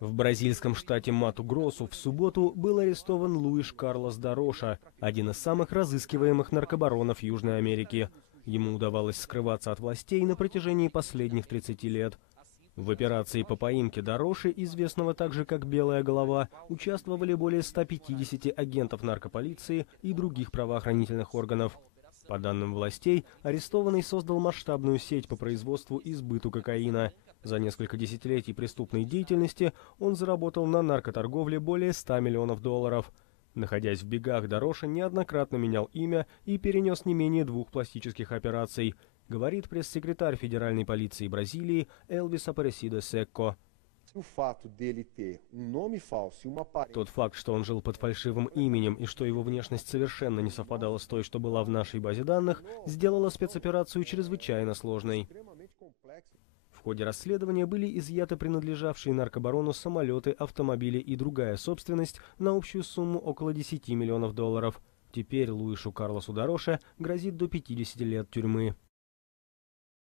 В бразильском штате Мату-Гросу в субботу был арестован Луиш Карлос да Роша, один из самых разыскиваемых наркобаронов Южной Америки. Ему удавалось скрываться от властей на протяжении последних 30 лет. В операции по поимке да Роши, известного также как «Белая голова», участвовали более 150 агентов наркополиции и других правоохранительных органов. По данным властей, арестованный создал масштабную сеть по производству и сбыту кокаина. За несколько десятилетий преступной деятельности он заработал на наркоторговле более 100 миллионов долларов. Находясь в бегах, да Роша неоднократно менял имя и перенес не менее 2 пластических операций, говорит пресс-секретарь Федеральной полиции Бразилии Элвис Апаресидо Секко. Тот факт, что он жил под фальшивым именем и что его внешность совершенно не совпадала с той, что была в нашей базе данных, сделало спецоперацию чрезвычайно сложной. В ходе расследования были изъяты принадлежавшие наркобарону самолеты, автомобили и другая собственность на общую сумму около 10 миллионов долларов. Теперь Луишу Карлосу да Роше грозит до 50 лет тюрьмы.